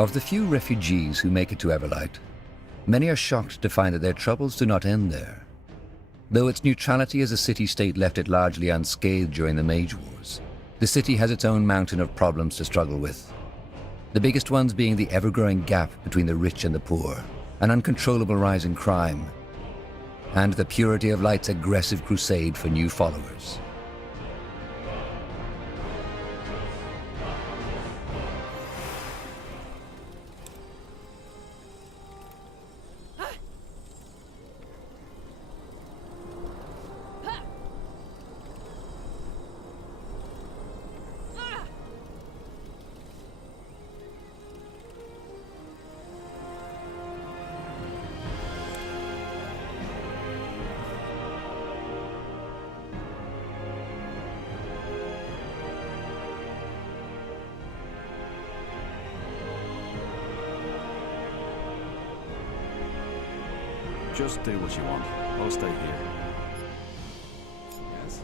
Of the few refugees who make it to Everlight, many are shocked to find that their troubles do not end there. Though its neutrality as a city-state left it largely unscathed during the Mage Wars, the city has its own mountain of problems to struggle with. The biggest ones being the ever-growing gap between the rich and the poor, an uncontrollable rise in crime, and the Purity of Light's aggressive crusade for new followers. Just do what you want. I'll stay here. Yes?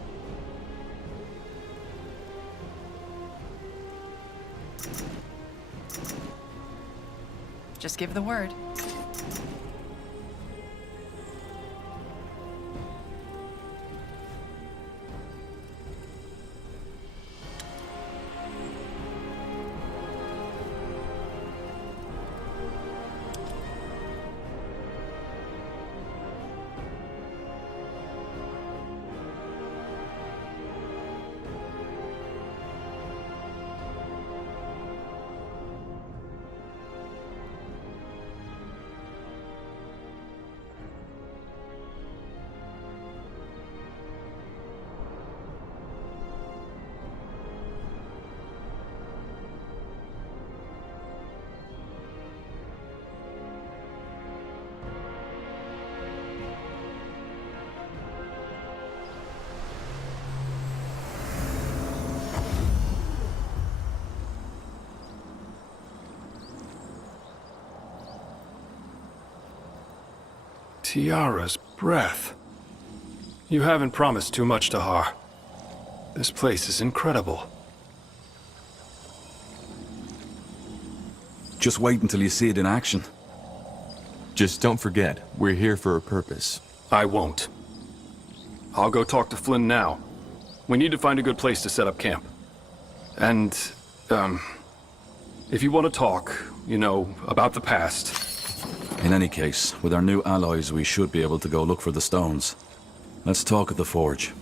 Just give the word. Tiara's breath. You haven't promised too much, Tahar. This place is incredible. Just wait until you see it in action. Just don't forget, we're here for a purpose. I won't. I'll go talk to Flynn now. We need to find a good place to set up camp. And, if you want to talk, you know, about the past. In any case, with our new allies, we should be able to go look for the stones. Let's talk at the forge.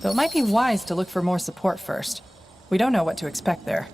Though it might be wise to look for more support first. We don't know what to expect there.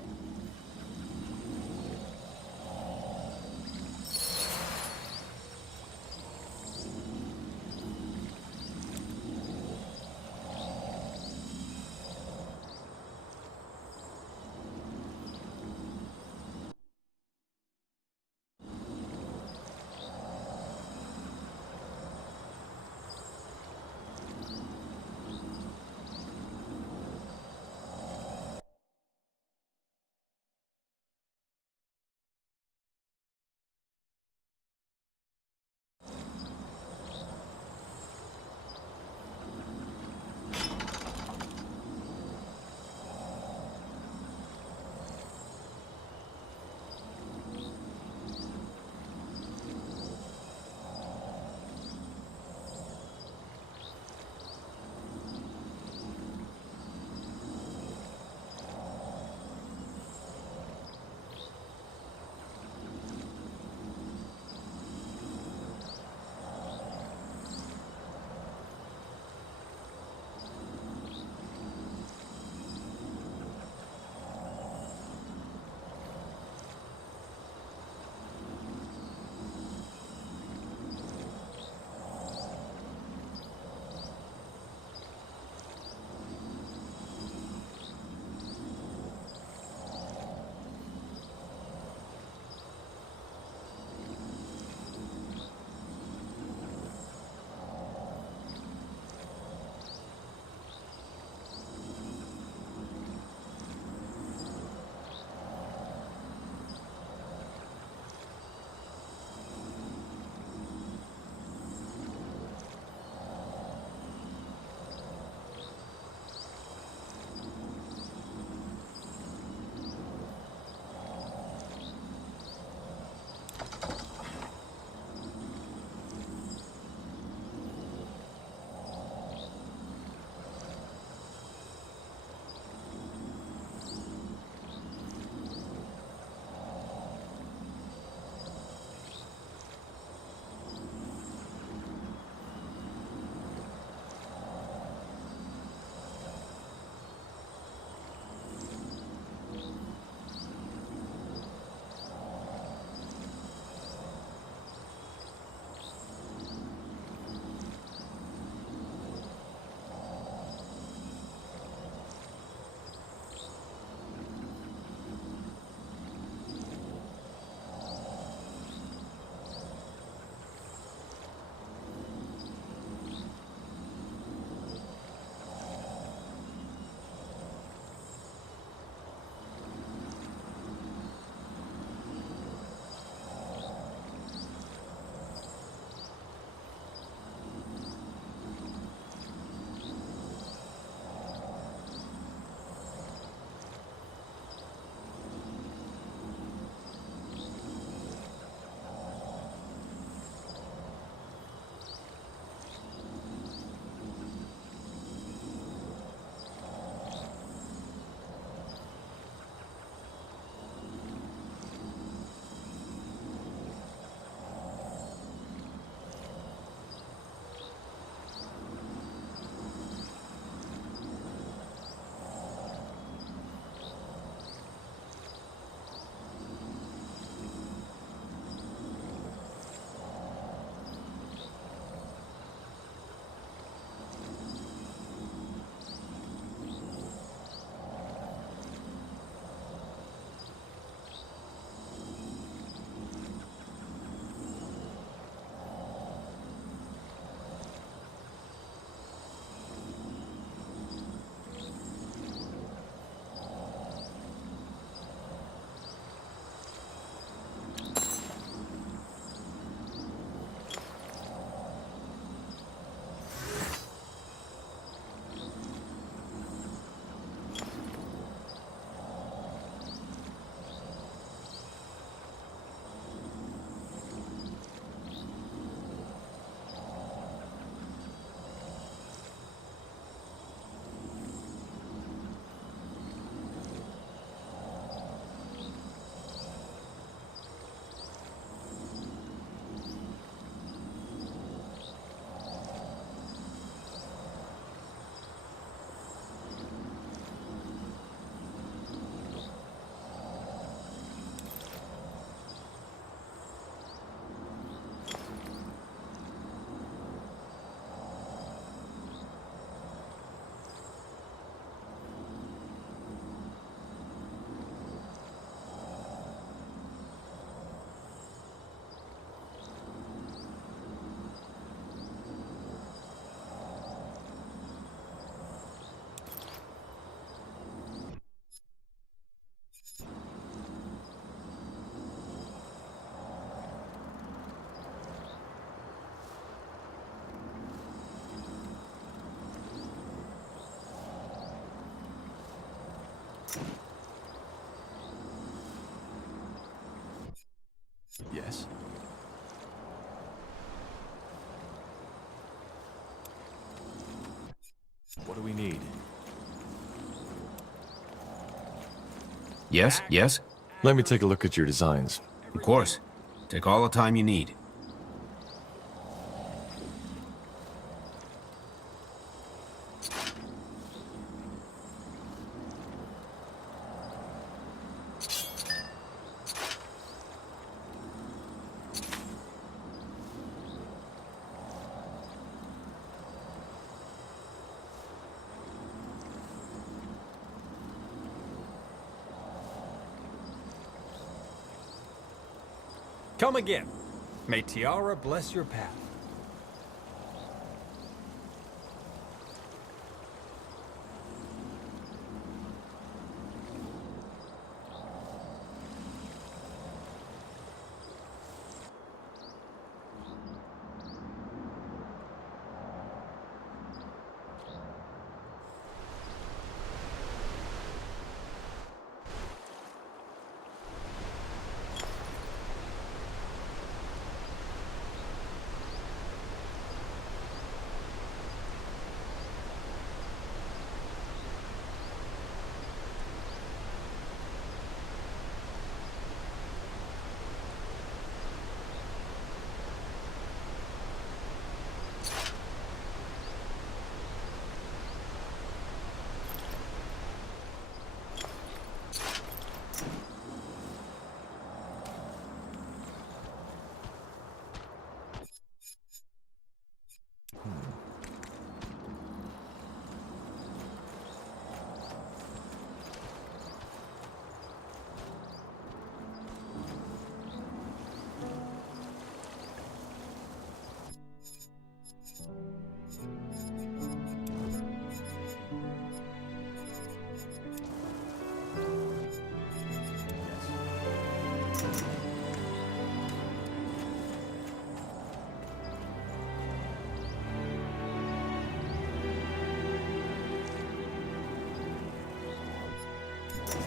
Yes? What do we need? Yes, yes? Let me take a look at your designs. Of course. Take all the time you need. Come again. May Tiara bless your path.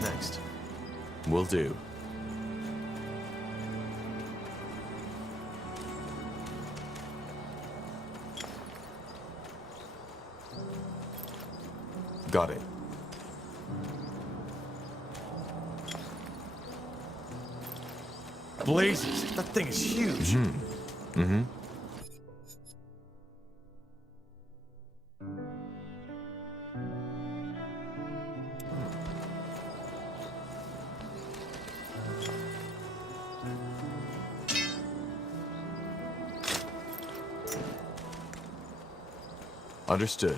Next. Will do. Got it. Blazes, that thing is huge. Mm-hmm. Understood.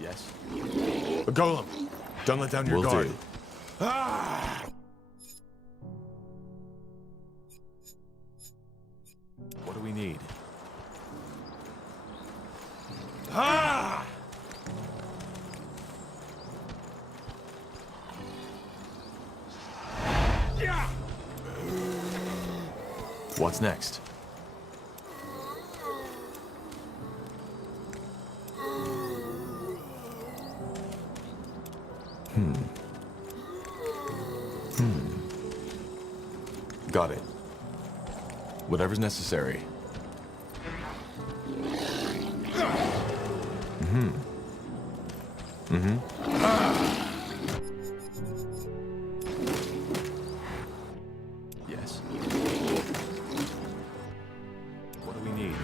Yes. A golem, don't let down your Will guard. do. What do we need? Ah! What's next? Got it. Whatever's necessary. Yes. What do we need?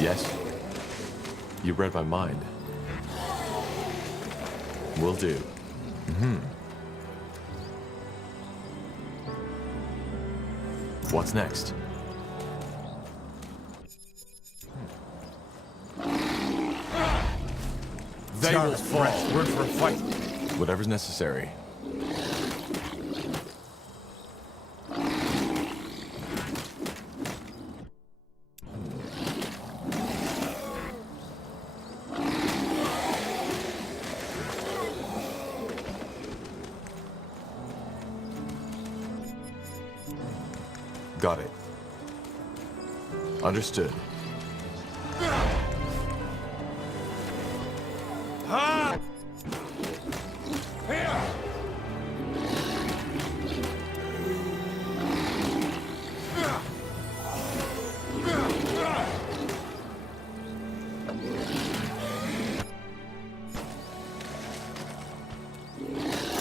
Yes. You read my mind. Will do. What's next? They will fall. We're in for a fight. Whatever's necessary. Got it. Understood.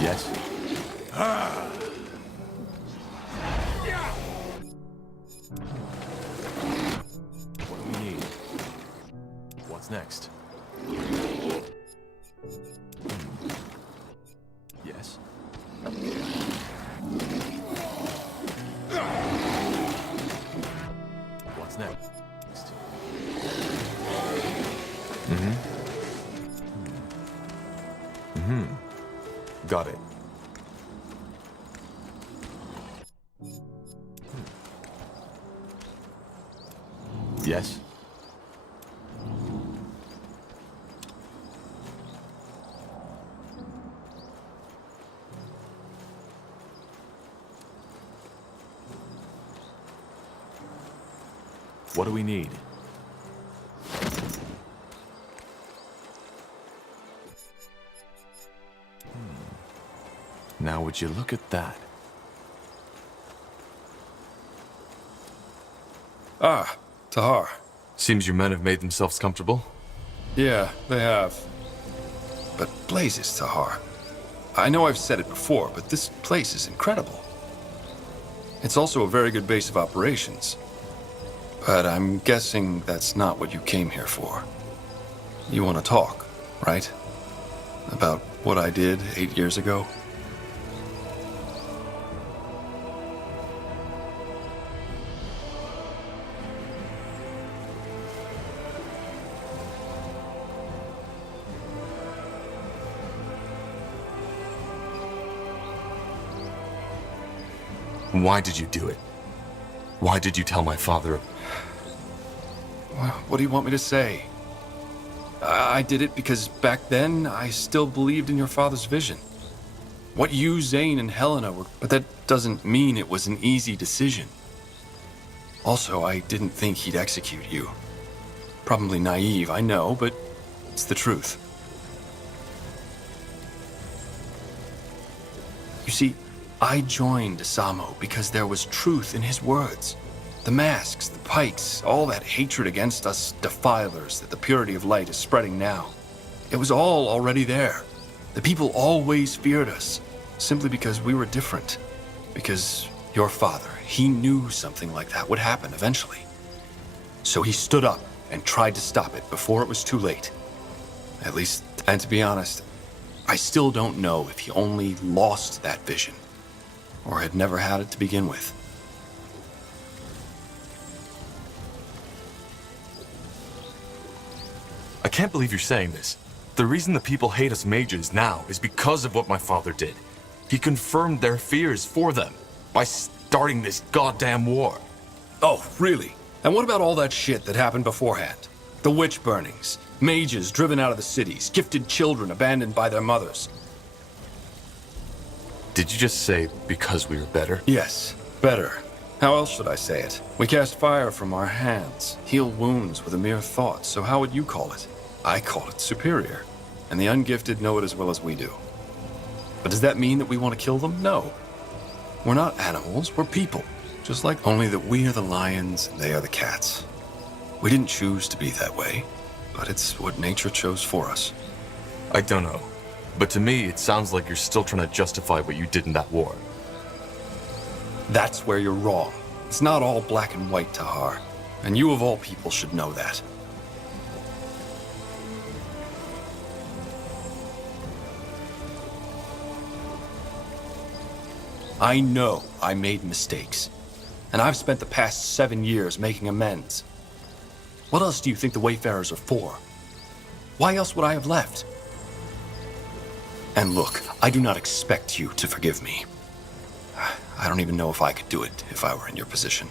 Yes. What do we need? What's next? Yes. What's next? Got it. Yes. What do we need? Now would you look at that? Ah, Tahar. Seems your men have made themselves comfortable. Yeah, they have. But blazes, Tahar. I know I've said it before, but this place is incredible. It's also a very good base of operations. But I'm guessing that's not what you came here for. You want to talk, right? About what I did 8 years ago? Why did you do it? Why did you tell my father? What do you want me to say? I did it because back then I still believed in your father's vision. What you, Zane, and Helena were... But that doesn't mean it was an easy decision. Also, I didn't think he'd execute you. Probably naive, I know, but it's the truth. You see, I joined Asamo because there was truth in his words. The masks, the pikes, all that hatred against us defilers that the purity of light is spreading now. It was all already there. The people always feared us, simply because we were different. Because your father, he knew something like that would happen eventually. So he stood up and tried to stop it before it was too late. At least, and to be honest, I still don't know if he only lost that vision, or had never had it to begin with. I can't believe you're saying this. The reason the people hate us mages now is because of what my father did. He confirmed their fears for them by starting this goddamn war. Oh, really? And what about all that shit that happened beforehand? The witch burnings, mages driven out of the cities, gifted children abandoned by their mothers. Did you just say because we were better? Yes, better. How else should I say it? We cast fire from our hands, heal wounds with a mere thought, so how would you call it? I call it superior, and the ungifted know it as well as we do. But does that mean that we want to kill them? No. We're not animals, we're people. Just like only that we are the lions and they are the cats. We didn't choose to be that way, but it's what nature chose for us. I don't know. But to me, it sounds like you're still trying to justify what you did in that war. That's where you're wrong. It's not all black and white, Tahar. And you of all people should know that. I know I made mistakes. And I've spent the past 7 years making amends. What else do you think the Wayfarers are for? Why else would I have left? And look, I do not expect you to forgive me. I don't even know if I could do it if I were in your position.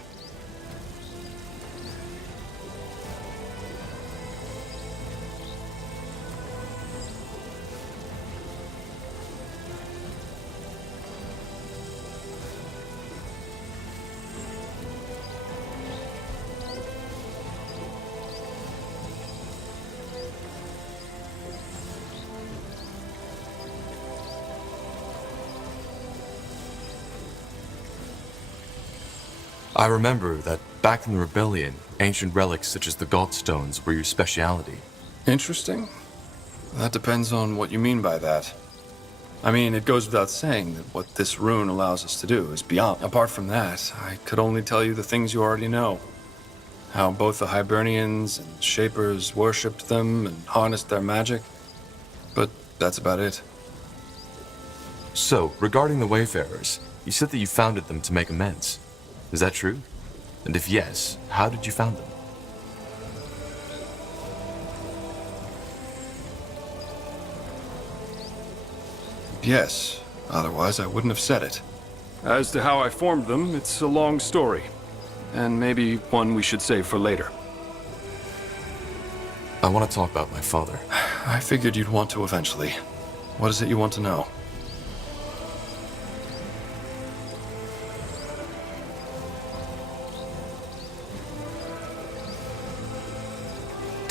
I remember that back in the rebellion, ancient relics such as the Godstones were your speciality. Interesting? That depends on what you mean by that. I mean, it goes without saying that what this rune allows us to do is beyond. Apart from that, I could only tell you the things you already know. How both the Hibernians and Shapers worshipped them and harnessed their magic. But that's about it. So, regarding the Wayfarers, you said that you founded them to make amends. Is that true? And if yes, how did you found them? Yes, otherwise I wouldn't have said it. As to how I formed them, it's a long story. And maybe one we should save for later. I want to talk about my father. I figured you'd want to eventually. What is it you want to know?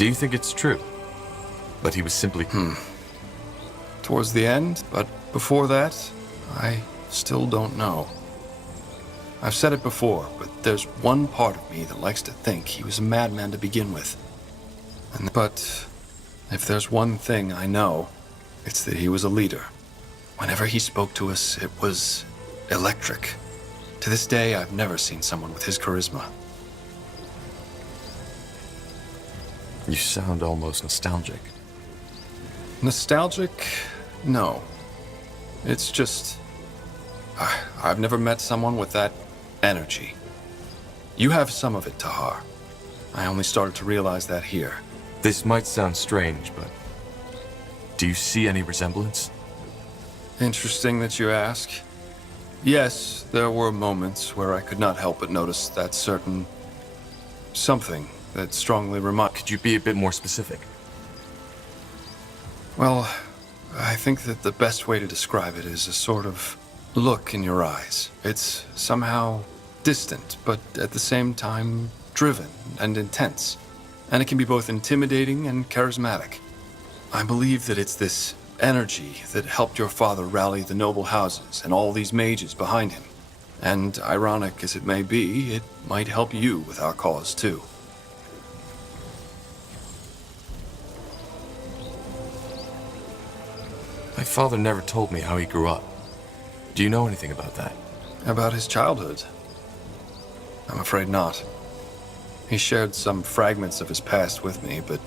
Do you think it's true? But he was simply... Towards the end, but before that, I still don't know. I've said it before, but there's one part of me that likes to think he was a madman to begin with. But if there's one thing I know, it's that he was a leader. Whenever he spoke to us, it was electric. To this day, I've never seen someone with his charisma. You sound almost nostalgic. Nostalgic? No. It's just... I've never met someone with that energy. You have some of it, Tahar. I only started to realize that here. This might sound strange, but... do you see any resemblance? Interesting that you ask. Yes, there were moments where I could not help but notice that certain... something that strongly reminded... Could you be a bit more specific? Well, I think that the best way to describe it is a sort of look in your eyes. It's somehow distant, but at the same time driven and intense. And it can be both intimidating and charismatic. I believe that it's this energy that helped your father rally the noble houses and all these mages behind him. And ironic as it may be, it might help you with our cause too. My father never told me how he grew up. Do you know anything about that? About his childhood? I'm afraid not. He shared some fragments of his past with me, but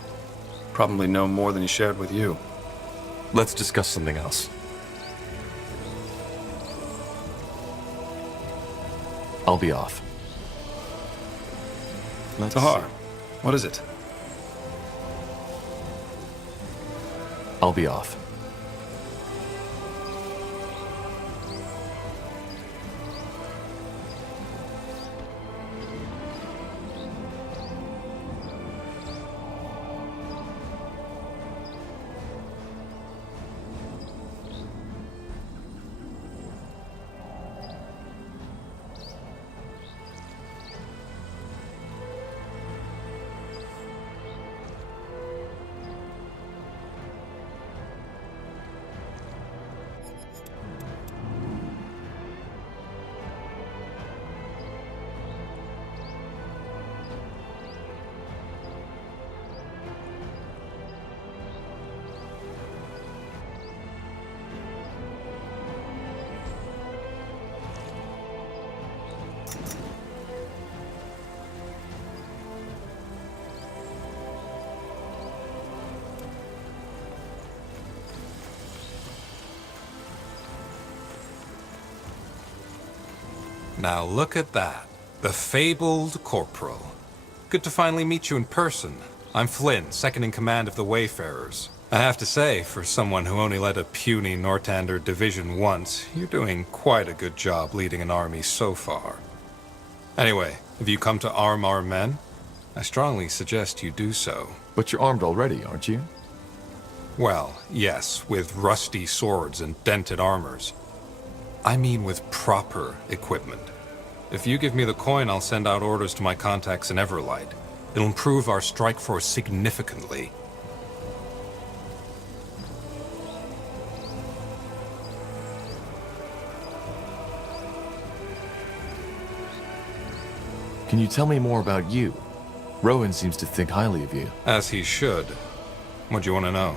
probably no more than he shared with you. Let's discuss something else. I'll be off. Tahar, what is it? I'll be off. Now look at that. The fabled Corporal. Good to finally meet you in person. I'm Flynn, second in command of the Wayfarers. I have to say, for someone who only led a puny Nortander division once, you're doing quite a good job leading an army so far. Anyway, have you come to arm our men? I strongly suggest you do so. But you're armed already, aren't you? Well, yes, with rusty swords and dented armors. I mean with proper equipment. If you give me the coin, I'll send out orders to my contacts in Everlight. It'll improve our strike force significantly. Can you tell me more about you? Rowan seems to think highly of you. As he should. What do you want to know?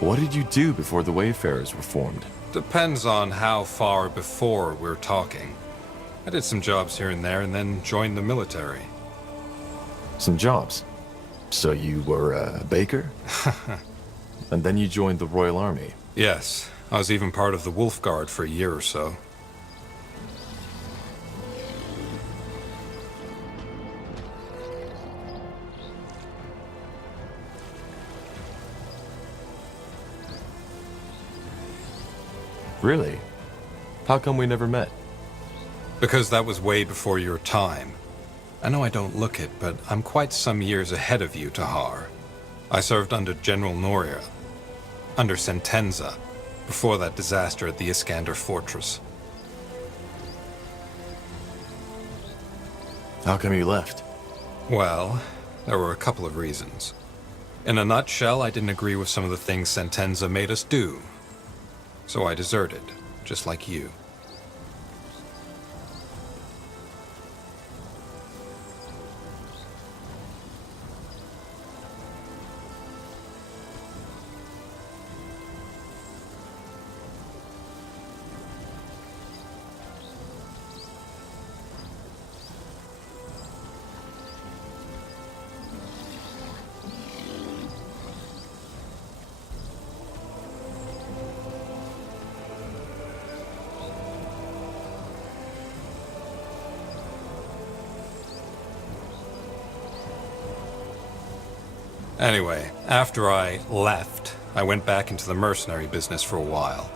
What did you do before the Wayfarers were formed? Depends on how far before we're talking. I did some jobs here and there and then joined the military. Some jobs. So you were a baker? And then you joined the Royal Army. Yes, I was even part of the Wolf Guard for a year or so. Really? How come we never met? Because that was way before your time. I know I don't look it, but I'm quite some years ahead of you, Tahar. I served under General Noria, under Sentenza, before that disaster at the Iskander Fortress. How come you left? Well, there were a couple of reasons. In a nutshell, I didn't agree with some of the things Sentenza made us do. So I deserted, just like you. Anyway, after I left, I went back into the mercenary business for a while.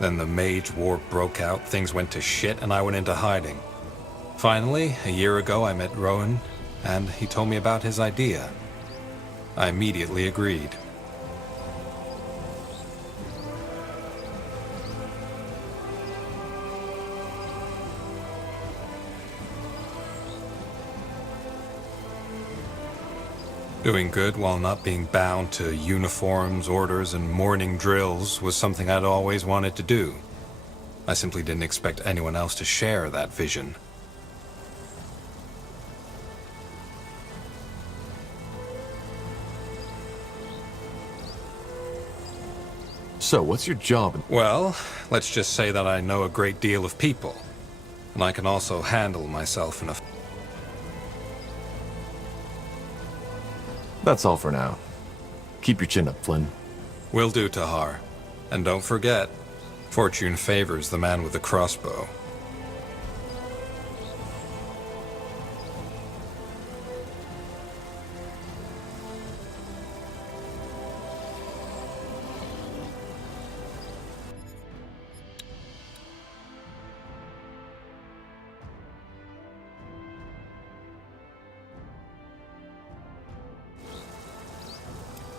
Then the Mage War broke out, things went to shit, and I went into hiding. Finally, a year ago, I met Rowan, and he told me about his idea. I immediately agreed. Doing good while not being bound to uniforms, orders, and morning drills was something I'd always wanted to do. I simply didn't expect anyone else to share that vision. So, what's your job? Well, let's just say that I know a great deal of people, and I can also handle myself in a... That's all for now. Keep your chin up, Flynn. Will do, Tahar. And don't forget, fortune favors the man with the crossbow.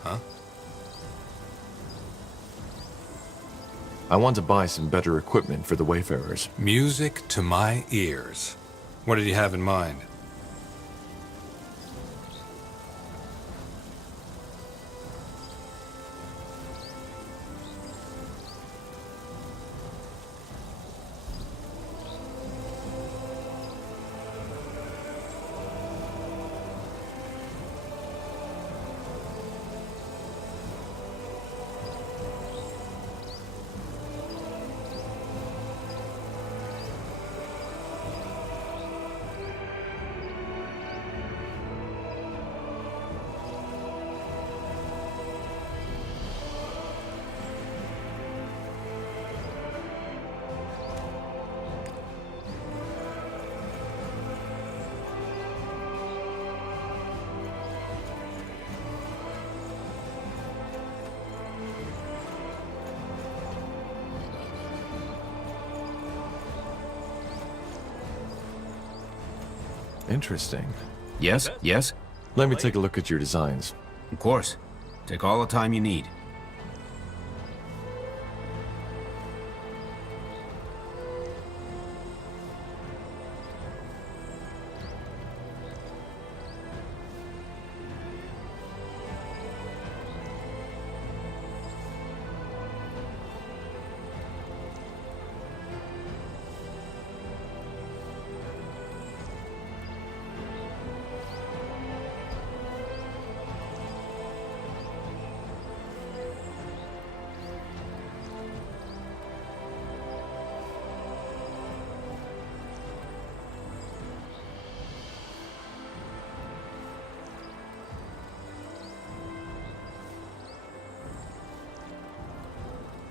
Huh? I want to buy some better equipment for the Wayfarers. Music to my ears. What did you have in mind? Interesting. Yes, yes? Let me take a look at your designs. Of course. Take all the time you need.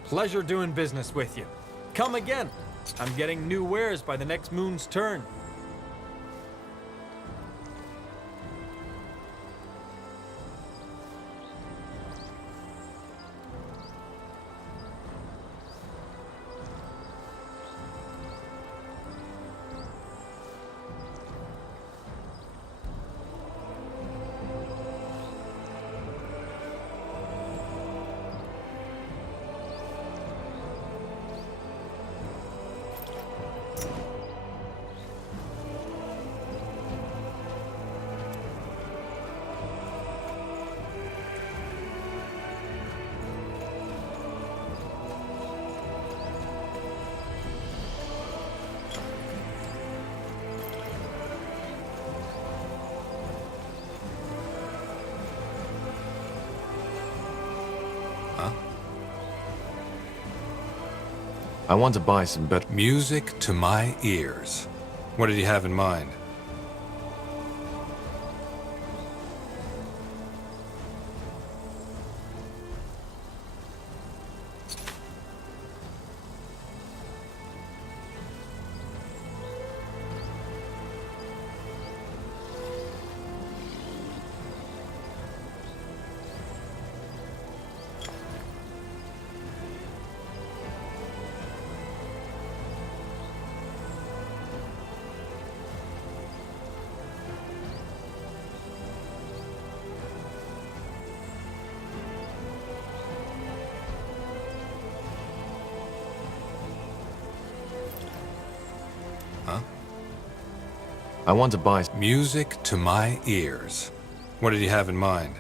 Pleasure doing business with you. Come again. I'm getting new wares by the next moon's turn. I want to buy some better... Music to my ears. What did you have in mind? I want to buy... Music to my ears. What did you have in mind?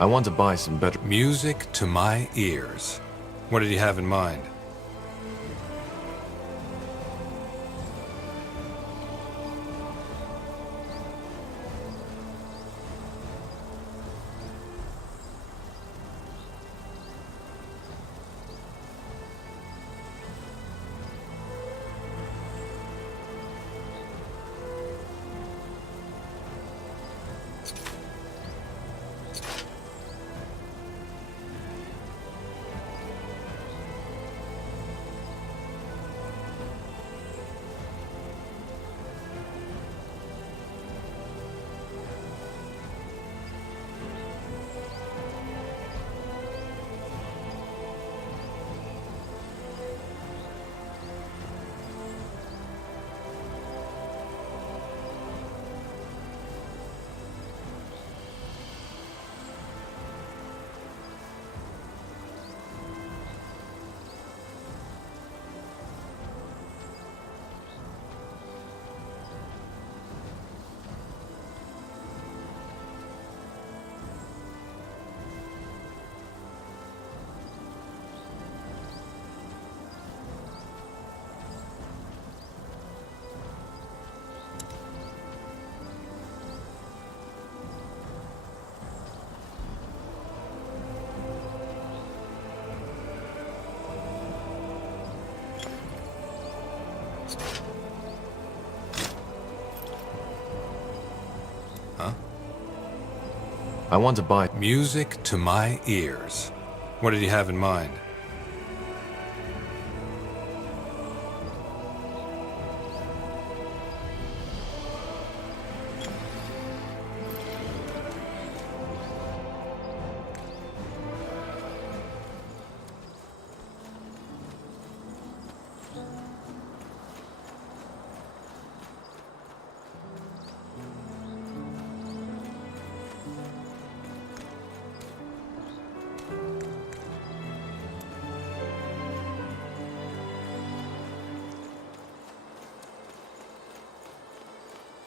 I want to buy some better... Music to my ears. What did you have in mind? I want to buy... Music to my ears. What did you have in mind?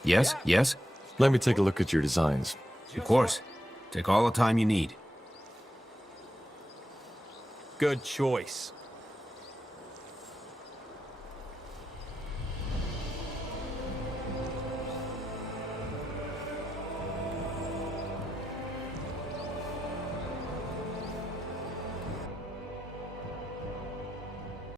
Yes, yes? Let me take a look at your designs. Of course. Take all the time you need. Good choice.